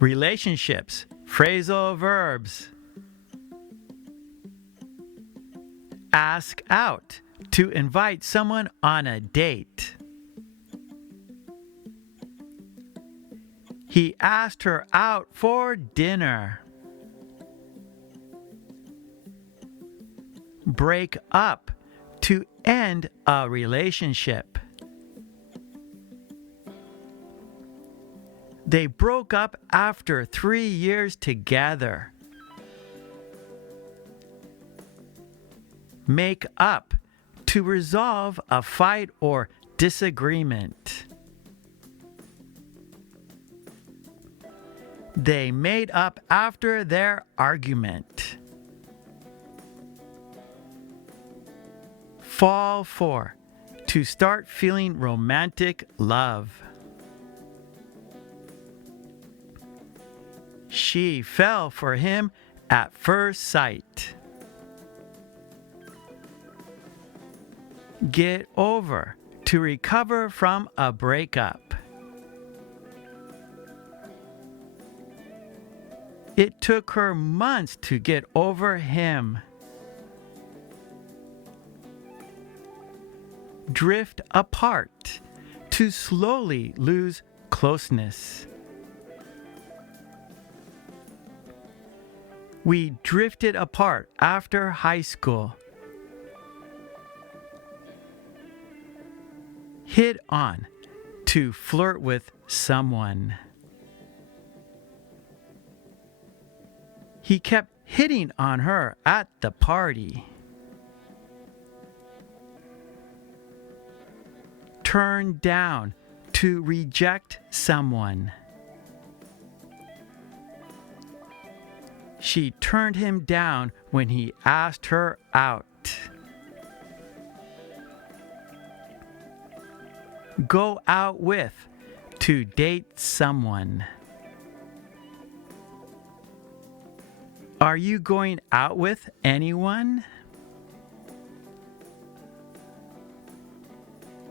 Relationships. Phrasal verbs. Ask out. To invite someone on a date. He asked her out for dinner. Break up. To end a relationship. They broke up after 3 years together. Make up. To resolve a fight or disagreement. They made up after their argument. Fall for. To start feeling romantic love. She fell for him at first sight. Get over. To recover from a breakup. It took her months to get over him. Drift apart. To slowly lose closeness. We drifted apart after high school. Hit on. To flirt with someone. He kept hitting on her at the party. Turn down. To reject someone. She turned him down when he asked her out. Go out with. To date someone. Are you going out with anyone?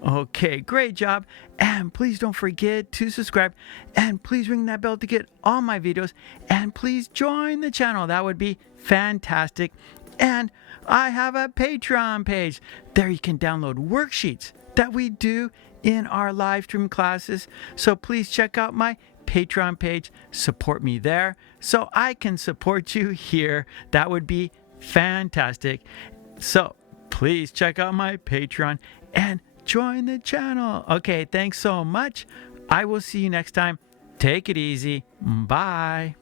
Okay, great job. And please don't forget to subscribe. And please ring that bell to get all my videos. And please join the channel. That would be fantastic. And I have a Patreon page. There you can download worksheets that we do in our live stream classes. So please check out my Patreon page. Support me there so I can support you here. That would be fantastic. So please check out my Patreon and join the channel. Okay, thanks so much. I will see you next time. Take it easy. Bye.